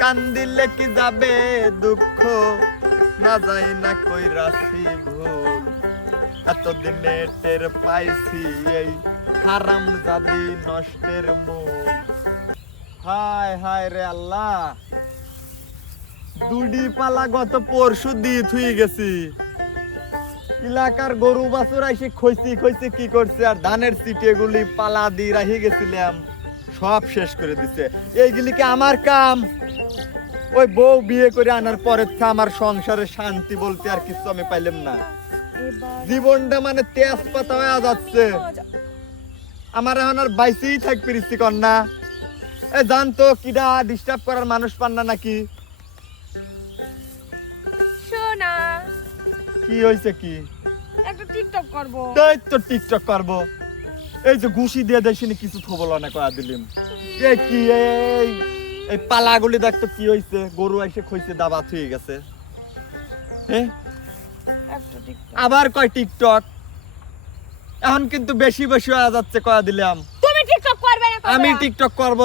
কান্দিলে কি যাবে দুঃখ? না যাই না কই রাশি ভুল এতদিনে টের পাইছি এই হারাম জাদি নষ্টের মূল। হায় হায় রে আল্লাহ। দুডি পালা গত পরশু দিয়ে থুই গেছি। এলাকার গরু বাছুর এসে খইছি খইছি কি করছে? আর ধানের সিটে গুলি পালা দিয়ে রাহি গেছিলাম। সব শেষ করে দিছে। এইগুলি কি আমার কাম? ওই বউ বিয়ে করে আনার পরে আমার সংসারে শান্তি বলতে আর কিছু আমি পাইলাম না। জীবনটা মানে তেজ পাতা হয়ে যাচ্ছে। আমার এখন আর বাইসেই ইচ্ছি কর না এ জানতো কিডা ডিস্টার্ব করার মানুষ পান না নাকি? শোনা। কি হয়েছে কি? একটা টিকটক করব। তাই তো টিকটক করব। এই যে ঘুষি দিয়ে দেখিনি কিছু থবল না কয়া দিলিম। এ কি এই এই পালাগুলি দেখতো কি হয়েছে গরু এসে খইছে দাবা হয়ে গেছে। হ্যাঁ? আবার কয় টিকটক? এখন কিন্তু বেশি বেশি হয়ে যাচ্ছে কয়া দিলাম। তুমি টিকটক করবে না আমি টিকটক করব।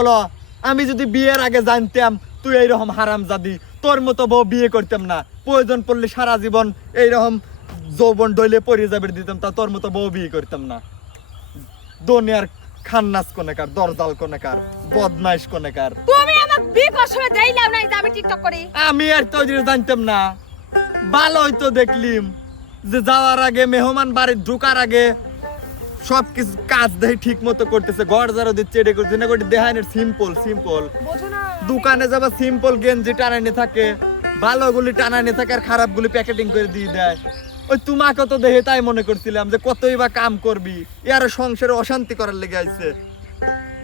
আমি যদি বিয়ের আগে জানতাম তুই এইরকম হারাম জাদি তোর মতো বউ বিয়ে করতাম না। প্রয়োজন পড়লে সারা জীবন এইরকম যৌবন ডইলে পড়ে যাবে দিতাম তা তোর মতো বউ বিয়ে করতাম না। দুনিয়ার খান্নাস কোনেকার দরজাল কোনেকার বদমাইশ কোনেকার। তুমি আমাকে বিয়ে কষ্ট দেইলাও নাই যে আমি টিকটক করি। আমি আর তো জানতাম না। ভালো হয়তো দেখলিম যে যাওয়ার আগে মেহমান বাড়ি ঢোকার আগে সব কিছু কাজ দেয় ঠিক মতো করতেছে। ঘর যারা দিচ্ছে এটা করছে। না করতে দেখায় সিম্পল সিম্পল দোকানে যাবা সিম্পল গেঞ্জি টানানি থাকে ভালোগুলি টানানি থাকে আর খারাপগুলি প্যাকেটিং করে দিয়ে দেয়। ওই তোমাকে তো দেখে তাই মনে করছিলাম যে কতই বা কাম করবি। ইয়ার সংসারে অশান্তি করার লেগে আইছে।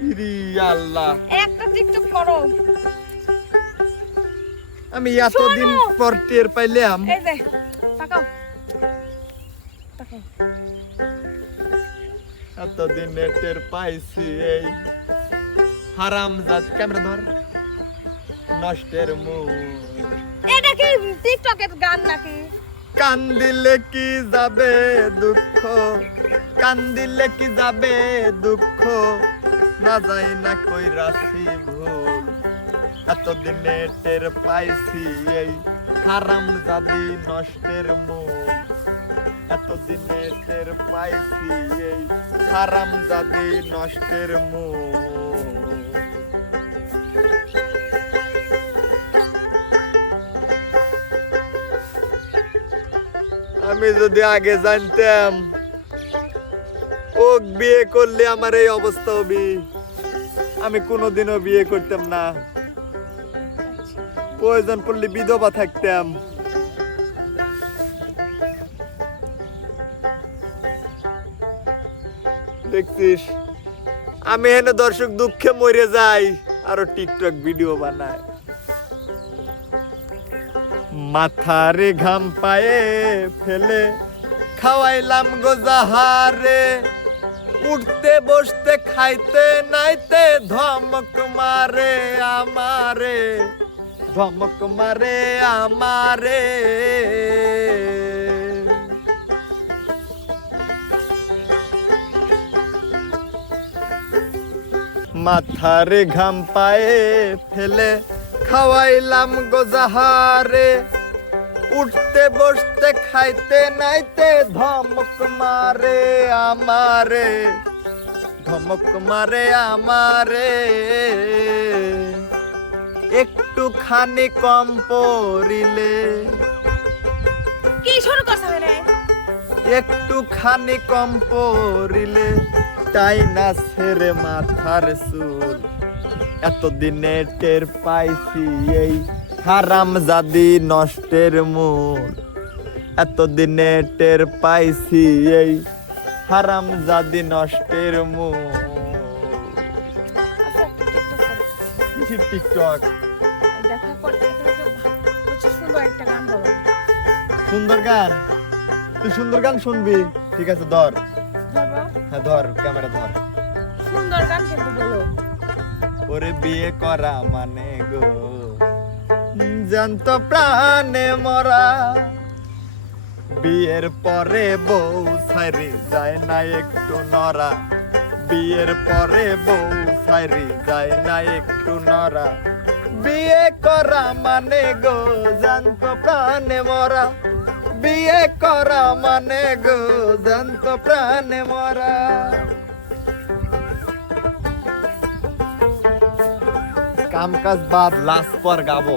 ইরি আল্লাহ। একটা টিকটক করো। আমি এতদিন। পর টের পাইলাম। এই যে তাকাও। তাকাও। এতদিন টের পাইছি এই হারাম জাত। ক্যামেরা ধর। নষ্টের মুখ এটা কি টিকটকের গান নাকি? কান্দিলে কি যাবে দুঃখ? কান্দিলে কি যাবে দুঃখ? না যাই না কই রাশি ভুল এতদিনে টের পাইছি এই হারাম জাদি নষ্টের মুখ। এতদিনে টের পাইছি এই হারাম জাদি নষ্টের মুখ। আমি যদি আগে জানতাম ও বিয়ে করলে আমার এই অবস্থা হবে। আমি কোনোদিনও বিয়ে করতাম না। প্রয়োজন পড়লে বিধবা থাকতাম। দেখছিস, আমি এনে দর্শক দুঃখে মরে যাই, আরও টিকটক ভিডিও বানায়। মাথারে ঘাম পায়ে ফেলে খাওয়াইলাম গো জাহারে। উঠতে, বসতে, খাইতে, নাইতে ধমক মারে আমারে, ধমক মারে আমারে। মাথারে ঘাম পায়ে ফেলে খাওয়াইলাম গো জাহারে উঠতে বসতে খাইতে নাইতে ধমক মারে আমারে ধমক মারে আমারে। একটু খানি কম পড়িলে। কি শুরু করছ একটু খানি কম পড়িলে তাই না ছেড়ে মাথার চুল এতদিনে টের পাইছি এই হারাম জাদি নষ্টের মূল। এতদিনে টের পাইছি এই হারাম জাদি নষ্টের মূল। আচ্ছা টিকটক বলো। সুন্দর গান? তুই সুন্দর গান শুনবি? ঠিক আছে ধর। হ্যাঁ ধর ক্যামেরা ধর। সুন্দর গান কিন্তু বলো। ওরে বিয়ে করা মানে গো। জানত প্রাণে মরা। বিয়ের পরে বউ সারি যায় না একটু নরা। বিয়ের পরে বউ সারি যায় না একটু নরা। বিয়ে করা মানে গো, জানত প্রাণে মরা। বিয়ে করা মানে গো, জানত প্রাণে মরা। কাম কাজ বাদ লাস্ট পর গাবো।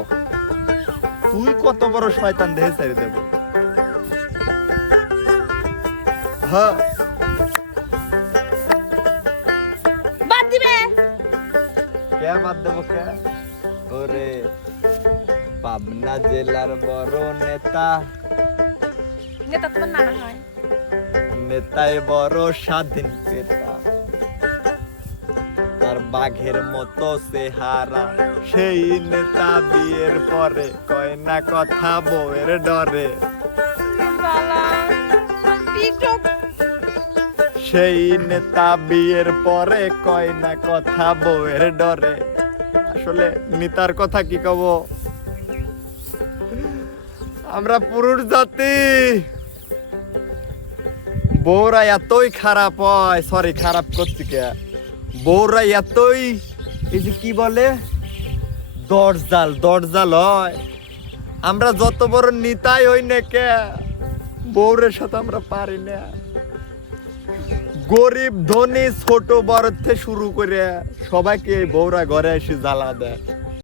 তুই কত বড় শয়তান দেহে ছেড়ে দেব। হ্যাঁ বাদ দিবে। কে বাদ দেবো কে? ওরে পাবনা জেলার বড় নেতা। নেতা তোমার নানা হয়? নেতায় বড় স্বাধীন ক্রেতা তার বাঘের মতো চেহারা। সেই নেতা বিয়ের পরে কয় না কথা বউয়ের ডরে। সেই নেতা বিয়ের পরে কয় না কথা বউয়ের ডরে। আসলে নিতার কথা কি কব? আমরা পুরুষ জাতি। বউরা এতই খারাপ হয়। সরি, খারাপ করছি কে? বউরা এতই, এই যে কি বলে? দরজাল দরজাল হয়। আমরা যত বড় নিতাই হই না কে, বউরের সাথে আমরা পারি না। গরিব ধনী ছোট বড় থেকে শুরু করে সবাইকে বউরা ঘরে এসে জ্বালা দেয়।